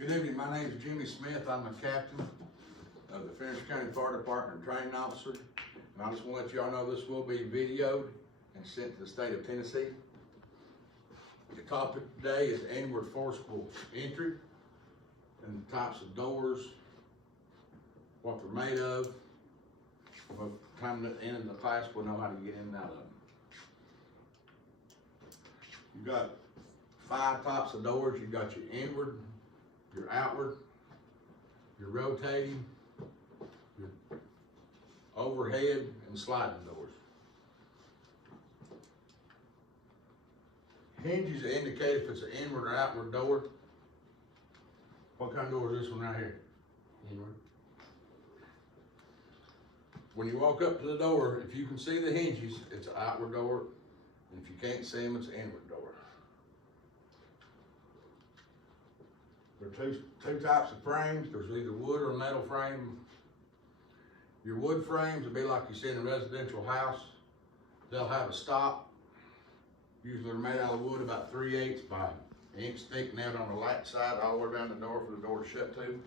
Good evening, my name is Jimmy Smith. I'm the captain of the Fenner County Fire Department training officer. And I just want to let y'all know this will be videoed and sent to the state of Tennessee. The topic today is inward forcible entry and the types of doors, what they're made of. By the time at the end of the class, we'll know how to get in and out of them. You've got 5 types of doors. You've got your inward, your outward, your rotating, your overhead, and sliding doors. Hinges indicate if it's an inward or outward door. What kind of door is this one right here? Inward. When you walk up to the door, if you can see the hinges, it's an outward door. And if you can't see them, it's an inward door. There are two types of frames. There's either wood or metal frame. Your wood frames will be like you see in a residential house. They'll have a stop. Usually they're made out of wood about 3/8 by an inch thick, nailed on the latch side all the way around the door for the door to shut to.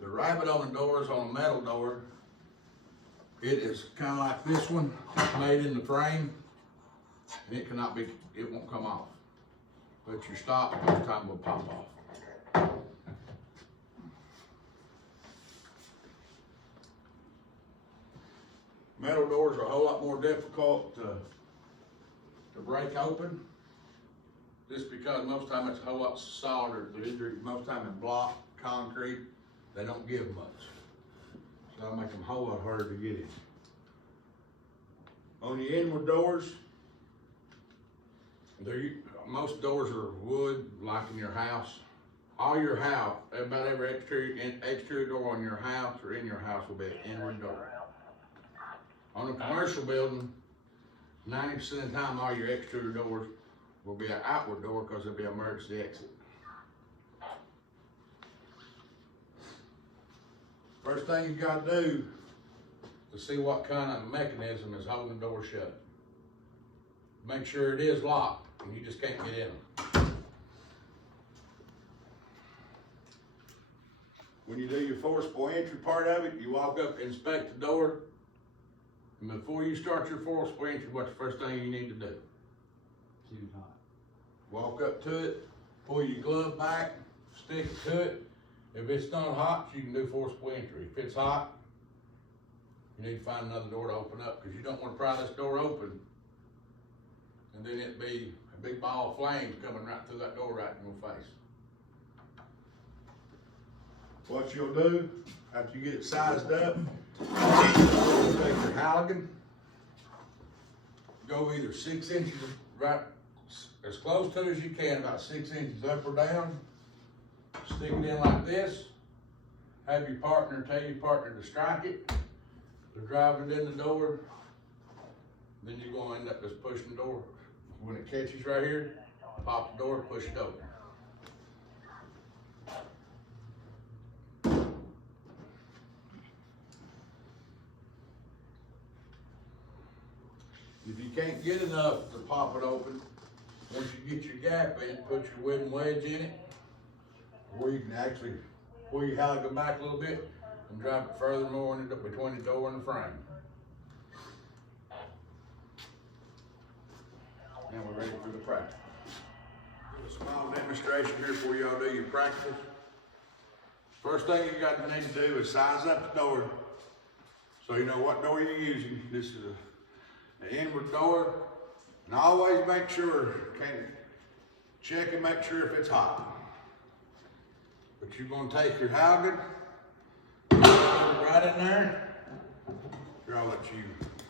The rabbet on the door is on a metal door. It is kind of like this one, made in the frame, and it won't come off. But your stop all the time will pop off. Metal doors are a whole lot more difficult to break open, just because most of the time it's a whole lot solder. Most of the time in block, concrete, they don't give much. So that'll make them a whole lot harder to get in. On the inward doors, most doors are wood, like in your house. All your house, about every exterior door on your house or in your house will be an inward door. On a commercial building, 90% of the time, all your exterior doors will be an outward door because there'll be an emergency exit. First thing you got to do to see what kind of mechanism is holding the door shut. Make sure it is locked and you just can't get in them. When you do your forcible entry part of it, you walk up, inspect the door, and before you start your forcible entry, what's the first thing you need to do? See if it's hot. Walk up to it, pull your glove back, stick it to it. If it's not hot, you can do forcible entry. If it's hot, you need to find another door to open up, because you don't want to pry this door open and then it be a big ball of flames coming right through that door right in your face. What you'll do, after you get it sized up, you'll take your Halligan, go either 6 inches, right as close to it as you can, about 6 inches up or down, stick it in like this, have your partner, tell your partner to strike it, they're driving it in the door, then you're going to end up just pushing the door. When it catches right here, pop the door, push it open. If you can't get enough to pop it open, once you get your gap in it, put your wooden wedge in it, or you can actually pull your Halligan back a little bit and drive it further more in between the door and the frame. Now we're ready for the practical. Do a small demonstration here before y'all do your practicals. First thing you got to need to do is size up the door so you know what door you're using. This is an inward door, and always make sure, check and make sure if it's hot. But you're going to take your Halligan, put it right in there. Here, I'll let you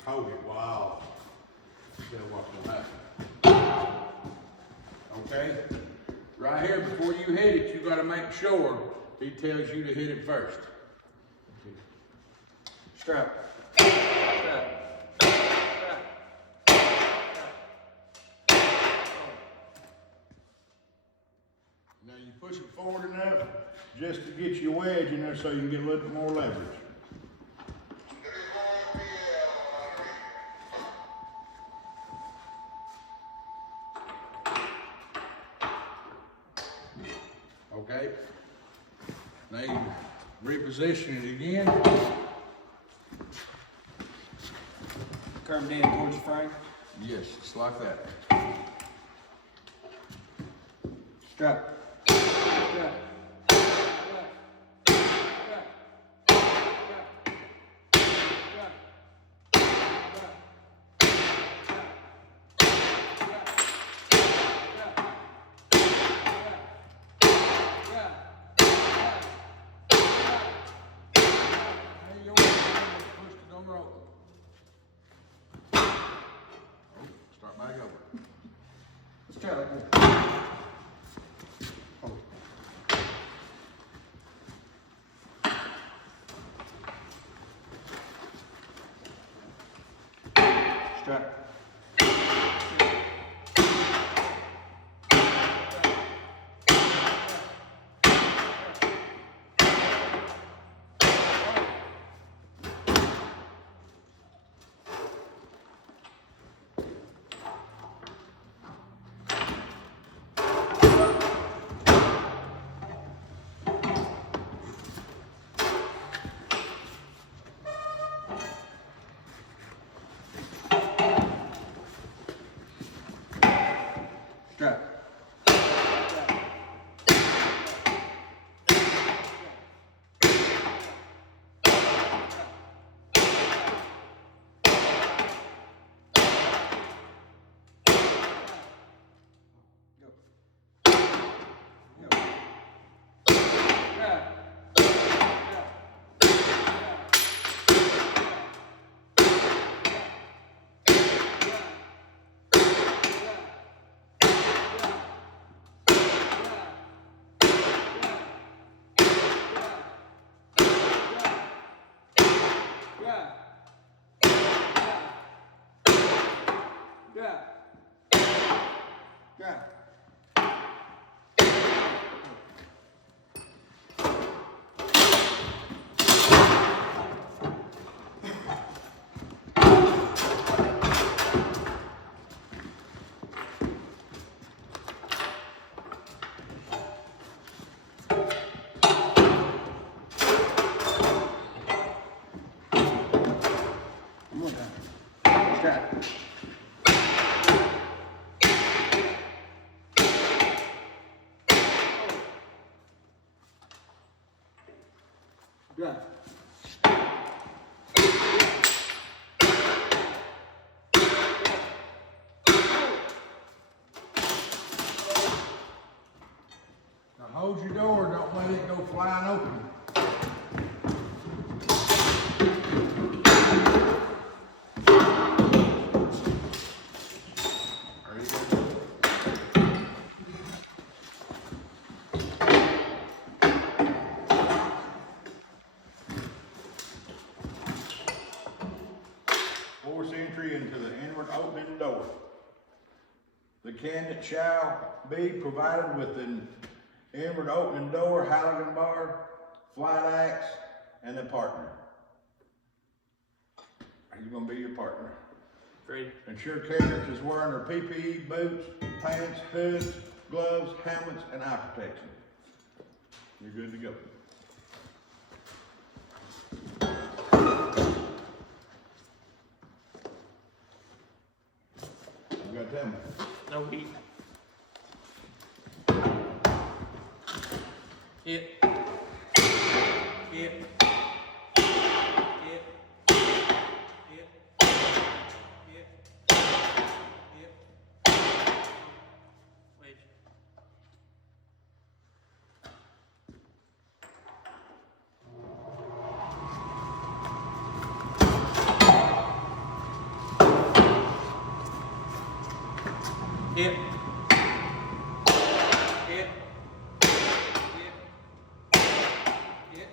hold it while I'll show what's going to happen. Okay? Right here, before you hit it, you got to make sure he tells you to hit it first. Strap. Now you push it forward enough just to get your wedge in there so you can get a little bit more leverage. Okay? Now you reposition it again. Curve down towards the frame. Yes, just like that. Strap. There you go. Push the door open. Start back over. Let's try like that. Strap. Strap. Strap. Strap. Now hold your door, don't let it go flying open. There you go. Force entry into the inward opening door. The candidate shall be provided with an inward opening door, Halligan bar, flight axe, and a partner. He's gonna be your partner. Ready. Ensure candidates is wearing their PPE, boots, pants, hoods, gloves, helmets, and eye protection. You're good to go. You gotta tell me. No heat. Hit. Hit. Hit. Hit. Hit. Hit. Wait. Hit. Hit. Hit. Hit.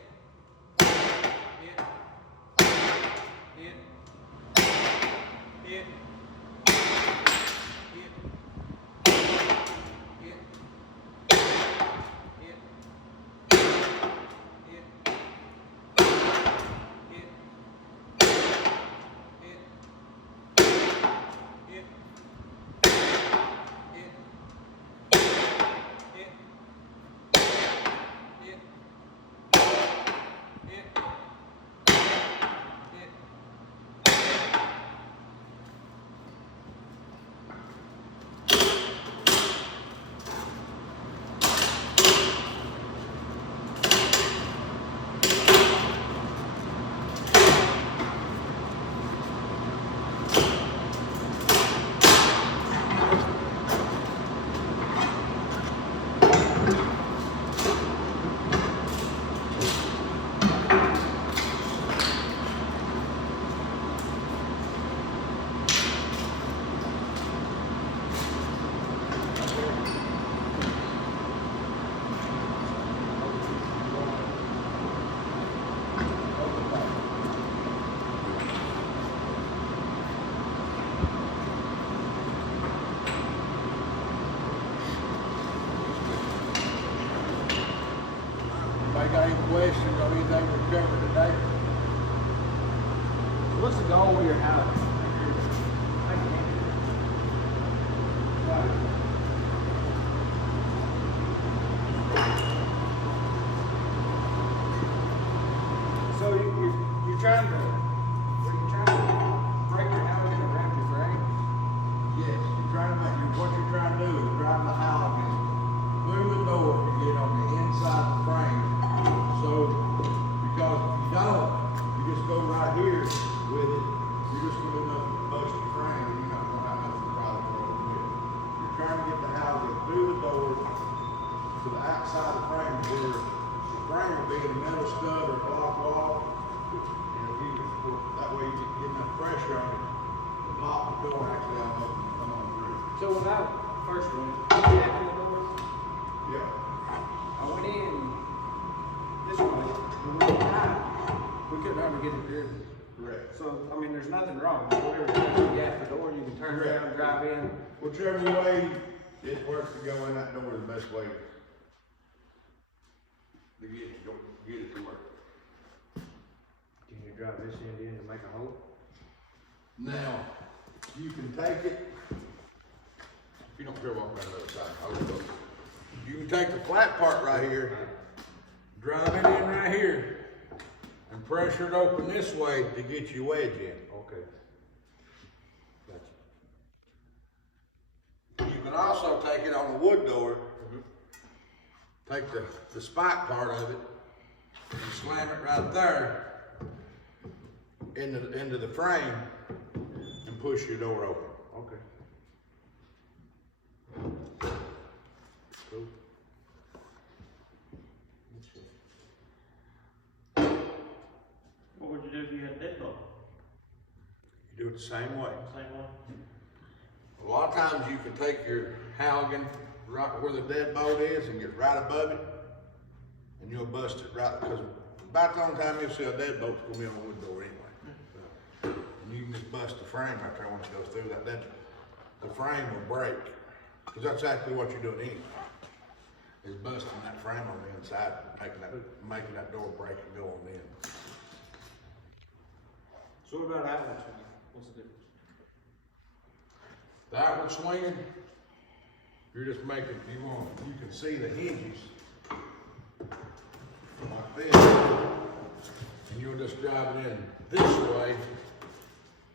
got any questions on anything we've covered today? What's the goal of your house? So you're trying to break your house around your frame? Yes, what you're trying to do is drive the housing through the door to get on the inside of the frame. So, because if you don't, you just go right here with it, you're just gonna do nothing but bust your frame, and you're not gonna have nothing to problem with it. You're trying to get the housing through the door to the outside of the frame where the frame will be in a metal stud or block wall. And if you, that way you get enough pressure on it, the lock the door actually out and come on through. So when I first went in the door, Yeah. I went in this way, and when we tried, we couldn't hardly get it through. Correct. So, I mean, there's nothing wrong. Whatever you gap the door, you can turn around, drive in. Whichever way it works to go in that door is the best way to get it to work. Can you drive this end in to make a hole? Now, you can take it, if you don't care walk around the other side, I'll go. You can take the flat part right here, drive it in right here, and pressure it open this way to get your wedge in. Okay. You can also take it on a wood door, take the spike part of it, and slam it right there into the frame and push your door open. Okay. Cool. What would you do if you had a deadbolt? You do it the same way. Same one? A lot of times you can take your Halligan right where the deadbolt is and get right above it, and you'll bust it right, because about the only time you'll see a deadbolt's gonna be on a wood door anyway. And you can just bust the frame right there when it goes through that. The frame will break, because that's actually what you're doing anyway, is busting that frame on the inside, making that door break and go on in. So what about outlet swing? What's the difference? The outward swinging, you're just making, you can see the hinges like this, and you'll just drive it in this way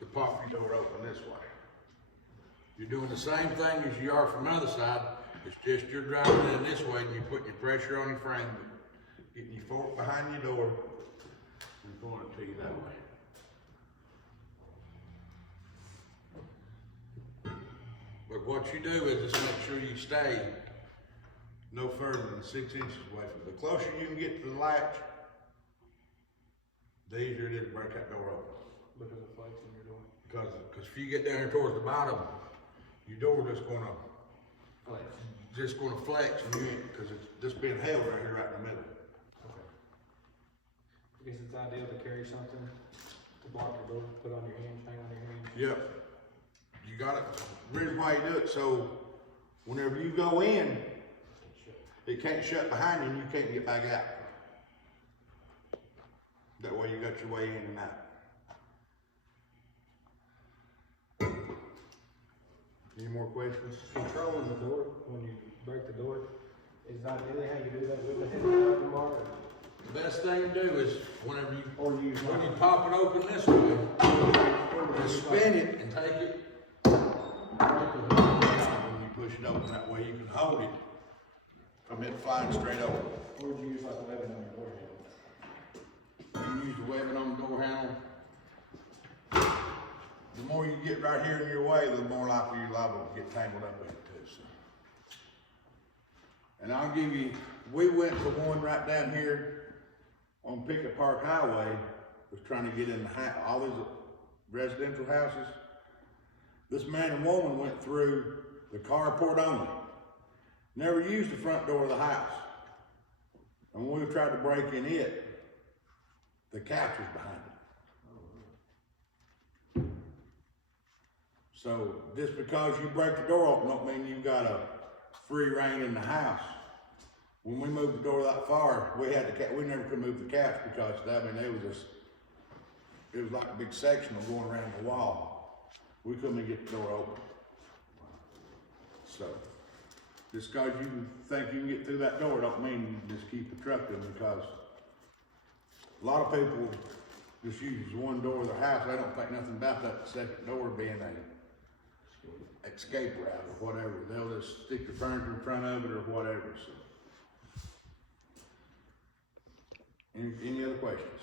to pop your door open this way. You're doing the same thing as you are from the other side, it's just you're driving it in this way and you're putting your pressure on your frame, getting your fork behind your door, and pulling it to you that way. But what you do is just make sure you stay no further than 6 inches away from it. The closer you can get to the latch, the easier it is to break that door open. Because of flex in your door. Because if you get down here towards the bottom, your door just gonna flex and you ain't, because it's just being held right here, right in the middle. Okay. I guess it's ideal to carry something to block your door, put on your hinge, hang on your hinge. Yep. You got it. The reason why you do it, so whenever you go in, it can't shut behind you and you can't get back out. That way you got your way in and out. Any more questions? Controlling the door when you break the door is ideally how you do that with the head bar. The best thing to do is whenever you, Or use when you pop it open this way, just spin it and take it right to the bottom when you push it open. That way you can hold it from it flying straight open. Or would you use like webbing on your door handle? You use the webbing on the door handle. The more you get right here in your way, the more likely you're liable to get tangled up in it too. So. And I'll give you, we went to one right down here on Pickett Park Highway, was trying to get in all these residential houses. This man and woman went through the carport only. Never used the front door of the house. And when we tried to break in it, the couch was behind it. So just because you break the door open don't mean you got a free reign in the house. When we moved the door that far, we never could move the caps because, I mean, it was like a big sectional going around the wall. We couldn't even get the door open. So, just cause you think you can get through that door, don't mean you just keep the truck in, because a lot of people just use one door of their house. They don't think nothing about that second door being a escape route or whatever. They'll just stick the furniture in front of it or whatever, so. Any other questions?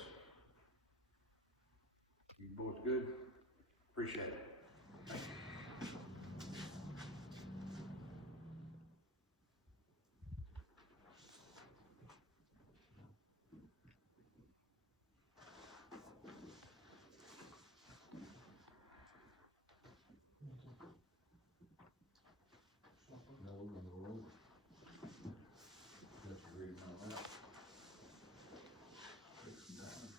You boys good? Appreciate it. Thank you. No, we're gonna go over. That's the reason I left. Take some time.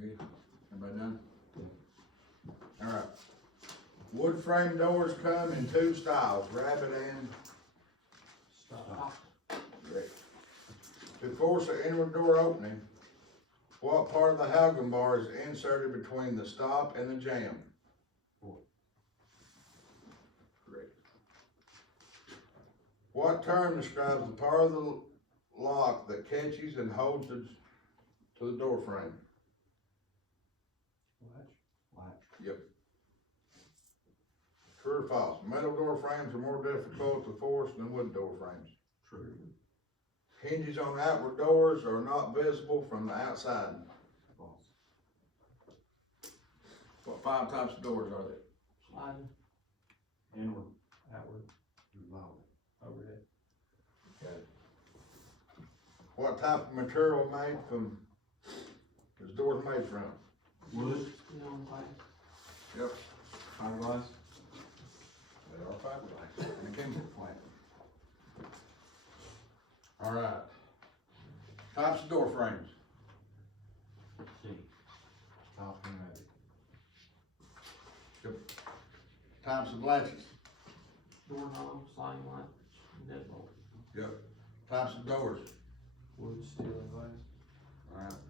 You good? Everybody done? All right. Wood frame doors come in two styles, rabbit and Stop. brick. To force an inward door opening, what part of the Haugen bar is inserted between the stop and the jamb? Four. Correct. What term describes the part of the lock that catches and holds it to the door frame? Latch. Yep. True or false? Metal door frames are more difficult to force than wood door frames. True. Hinges on outward doors are not visible from the outside. False. What 5 types of doors are there? Sliding. Inward, outward, Revolving. overhead. Okay. What type of material made from, is doors made from? Wood. You know, like, Yep. Fiberglass. They are fiberglass and a chemical plant. All right. Types of door frames. C. Top and rabbit. Yep. Types of latches. doorknob, sliding latch, deadbolt. Yep. Types of doors. Wood, steel, and glass. All right.